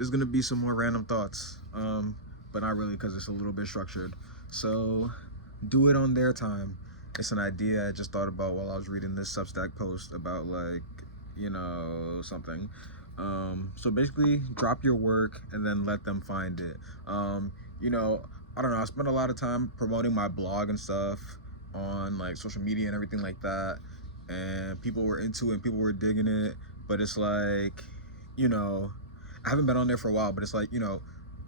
there's gonna be some more random thoughts, but not really because it's a little bit structured. So do it on their time. It's an idea I just thought about while I was reading this Substack post about like, something. So basically drop your work and then let them find it. I don't know, I spent a lot of time promoting my blog and stuff on like social media and everything like that, and people were into it and people were digging it, but it's like, I haven't been on there for a while, but it's like,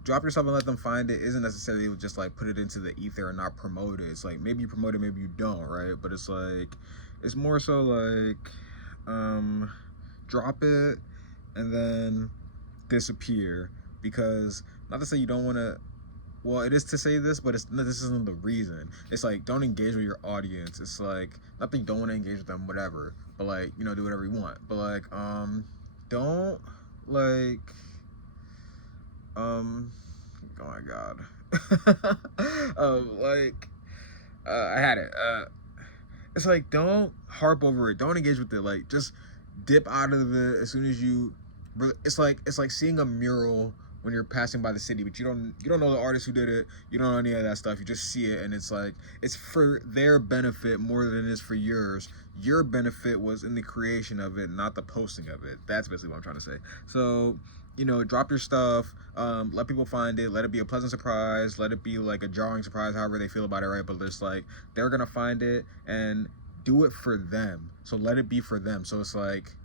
drop yourself and let them find it isn't necessarily just like put it into the ether and not promote it. It's like maybe you promote it, maybe you don't, right? But it's like, it's more so like, drop it and then disappear. Because not to say you don't want to, well, it is to say this, but this isn't the reason. It's like, don't engage with your audience. It's like, not that you don't want to engage with them, whatever, but like, do whatever you want, but like, don't like, oh my god. I had it. It's like, don't harp over it, don't engage with it, like just dip out of it as soon as you, it's like seeing a mural when you're passing by the city, but you don't know the artist who did it, you don't know any of that stuff, you just see it, and it's like, it's for their benefit more than it is for yours. Your benefit was in the creation of it, not the posting of it. That's basically what I'm trying to say. So, drop your stuff, let people find it, let it be a pleasant surprise, let it be like a jarring surprise, however they feel about it, right? But it's like, they're gonna find it and do it for them. So let it be for them. So it's like,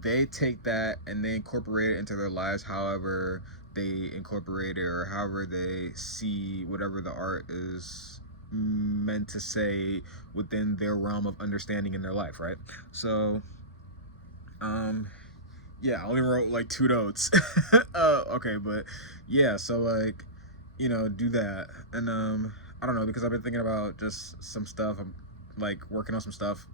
they take that and they incorporate it into their lives however they incorporate it, or however they see whatever the art is meant to say within their realm of understanding in their life, right? So yeah, I only wrote like 2 notes. Okay, but yeah, so like, do that. And I don't know, because I've been thinking about just some stuff. I'm like working on some stuff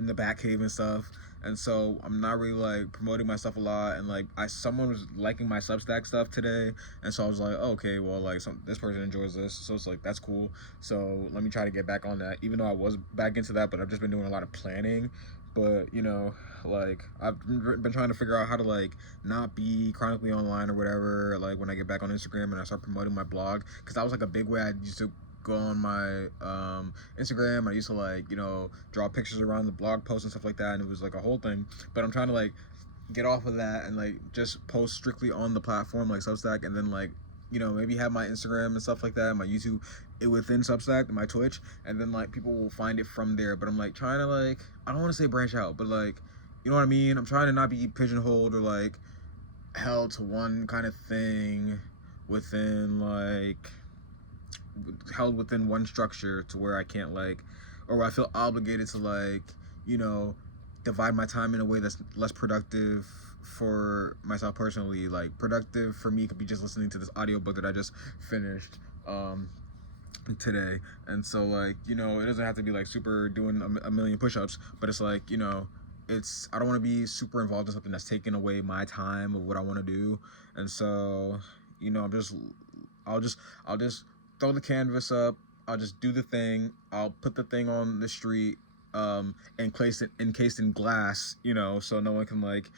in the back cave and stuff, and so I'm not really like promoting myself a lot, and like someone was liking my Substack stuff today, and so I was like, oh, okay, well, like this person enjoys this, so it's like, that's cool, so let me try to get back on that, even though I was back into that, but I've just been doing a lot of planning. But like, I've been trying to figure out how to like not be chronically online or whatever, like when I get back on Instagram and I start promoting my blog, because that was like a big way I used to go on my Instagram. I used to like, draw pictures around the blog posts and stuff like that, and it was like a whole thing. But I'm trying to like get off of that and like just post strictly on the platform like Substack, and then like, maybe have my Instagram and stuff like that, my YouTube within Substack and my Twitch, and then like people will find it from there. But I'm like trying to like, I don't want to say branch out, but like, you know what I mean? I'm trying to not be pigeonholed or like held to one kind of thing within like, held within one structure to where I can't like, or where I feel obligated to like, divide my time in a way that's less productive for myself personally. Like, productive for me could be just listening to this audiobook that I just finished today. And so like, it doesn't have to be like super doing a million push-ups, but it's like, it's, I don't want to be super involved in something that's taking away my time of what I want to do. And so, I'll just throw the canvas up, I'll just do the thing, I'll put the thing on the street, encased in glass, so no one can like,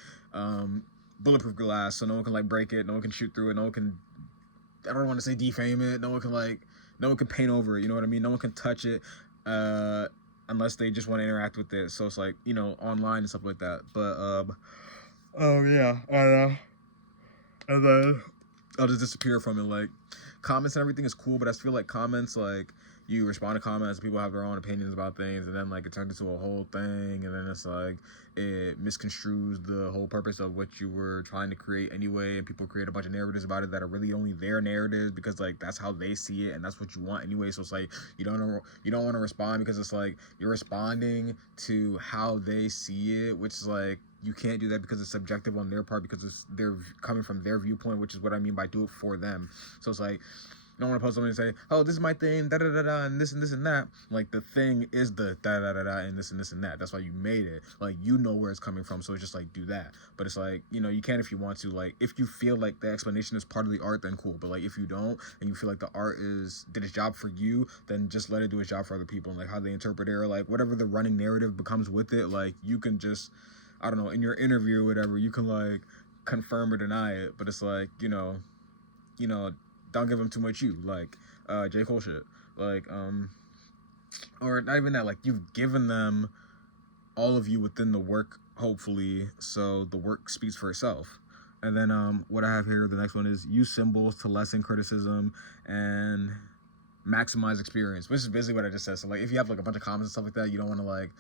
bulletproof glass, so no one can like break it, no one can shoot through it, no one can, I don't want to say defame it, no one can paint over it, you know what I mean? No one can touch it, unless they just want to interact with it. So it's like, online and stuff like that. But oh yeah, and then I'll just disappear from it. Like, comments and everything is cool, but I feel like comments, like, you respond to comments, people have their own opinions about things, and then like it turns into a whole thing, and then it's like it misconstrues the whole purpose of what you were trying to create anyway, and people create a bunch of narratives about it that are really only their narratives because like that's how they see it and that's what you want anyway. So it's like, you don't want to respond because it's like you're responding to how they see it, which is like, you can't do that because it's subjective on their part, because they're coming from their viewpoint, which is what I mean by do it for them. So it's like, you don't want to post something and say, oh, this is my thing, da da da da, and this and that. Like, the thing is the da da da da and this and that. That's why you made it. Like, where it's coming from, so it's just like, do that. But it's like, you can if you want to. Like, if you feel like the explanation is part of the art, then cool. But like, if you don't, and you feel like the art did its job for you, then just let it do its job for other people. And like, how they interpret it, or like whatever the running narrative becomes with it, like, you can just, I don't know, in your interview or whatever, you can like confirm or deny it, but it's like, you know, don't give them too much you, like J. Cole shit, like or not even that, like you've given them all of you within the work, hopefully, so the work speaks for itself. And then what I have here, the next one is use symbols to lessen criticism and maximize experience, which is basically what I just said. So like if you have like a bunch of comments and stuff like that, you don't want to like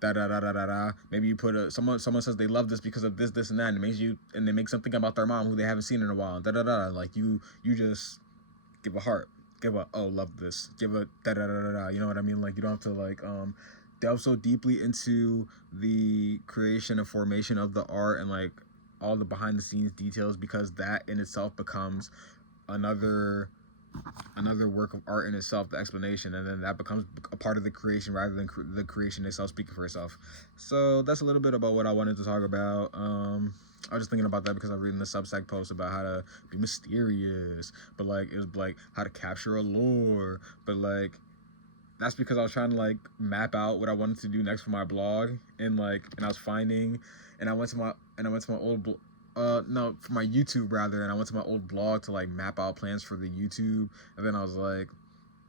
da da da da da da. Maybe you put someone says they love this because of this and that, and it makes you, and they make something about their mom who they haven't seen in a while. Da da da. Like you just give a heart, give a oh love this, give a da da da da da. You know what I mean? Like you don't have to like delve so deeply into the creation and formation of the art and like all the behind the scenes details, because that in itself becomes another work of art in itself, the explanation, and then that becomes a part of the creation rather than the creation itself speaking for itself. So that's a little bit about what I wanted to talk about. I was just thinking about that because I was reading the Substack post about how to be mysterious, but like it was like how to capture a lore, but like that's because I was trying to like map out what I wanted to do next for my blog, and I was finding, and I went to my old no, for my YouTube rather, and I went to my old blog to like map out plans for the YouTube, and then I was like,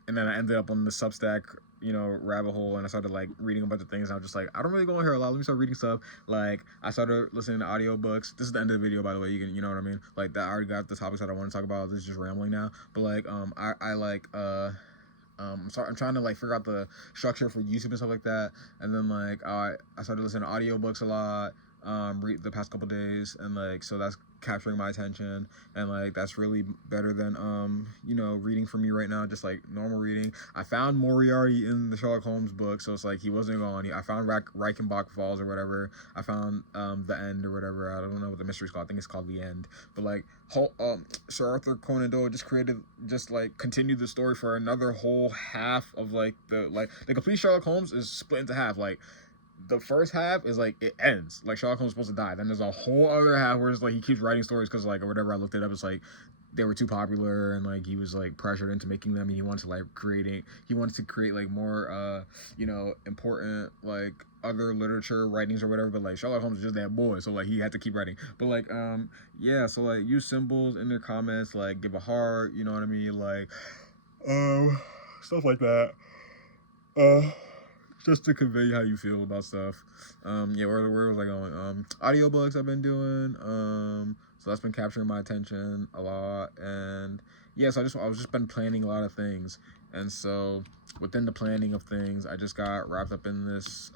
and then I ended up on the Substack, you know, rabbit hole, and I started like reading a bunch of things, and I was just like, I don't really go on here a lot, let me start reading stuff. Like I started listening to audiobooks. This is the end of the video, by the way, you know what I mean, like that I already got the topics that I want to talk about. This is just rambling now, but like I like I'm trying to like figure out the structure for YouTube and stuff like that, and then like I started listening to audiobooks a lot the past couple days, and like so that's capturing my attention, and like that's really better than you know, reading for me right now, just like normal reading. I found Moriarty in the Sherlock Holmes book, so it's like he wasn't gone. I found Reichenbach Falls or whatever. I found The End or whatever. I don't know what the mystery's called. I think it's called The End. But like Sir Arthur Conan Doyle just continued the story for another whole half of like the complete Sherlock Holmes is split into half. Like the first half is like it ends like Sherlock Holmes is supposed to die. Then there's a whole other half where it's like he keeps writing stories because like or whatever. I looked it up. It's like they were too popular, and like he was like pressured into making them, and he wanted to create like more you know, important like other literature writings or whatever. But like Sherlock Holmes is just that boy, so like he had to keep writing. But like yeah, so like use symbols in their comments, like give a heart, you know what I mean, like stuff like that. Just to convey how you feel about stuff. Yeah, where was I going? Audiobooks I've been doing. So that's been capturing my attention a lot. And yeah, so I was just been planning a lot of things. And so within the planning of things, I just got wrapped up in this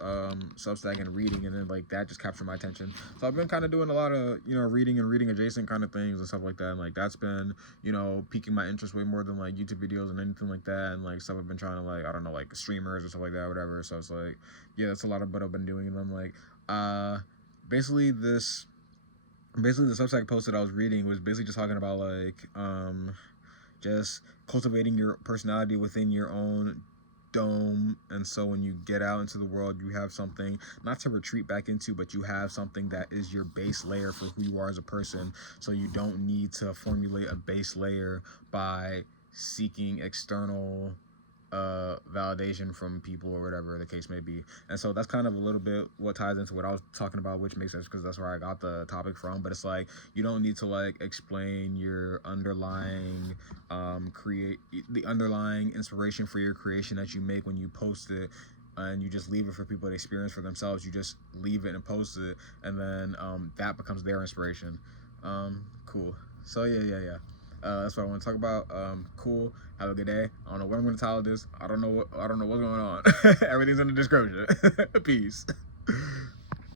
Substack and reading, and then like that just captured my attention. So I've been kind of doing a lot of, you know, reading and reading adjacent kind of things and stuff like that, and like that's been, you know, piquing my interest way more than like YouTube videos and anything like that, and like stuff I've been trying to like, I don't know, like streamers or stuff like that, whatever. So it's like, yeah, that's a lot of what I've been doing. And I'm like basically the Substack post that I was reading was basically just talking about like just cultivating your personality within your own dome. And so when you get out into the world, you have something not to retreat back into, but you have something that is your base layer for who you are as a person. So you don't need to formulate a base layer by seeking external validation from people or whatever the case may be. And so that's kind of a little bit what ties into what I was talking about, which makes sense because that's where I got the topic from. But it's like you don't need to like explain your underlying the underlying inspiration for your creation that you make when you post it, and you just leave it for people to experience for themselves. You just leave it and post it, and then that becomes their inspiration. Cool. So yeah. That's what I want to talk about. Cool. Have a good day. I don't know what I'm going to title this. I don't know what's going on. Everything's in the description. Peace.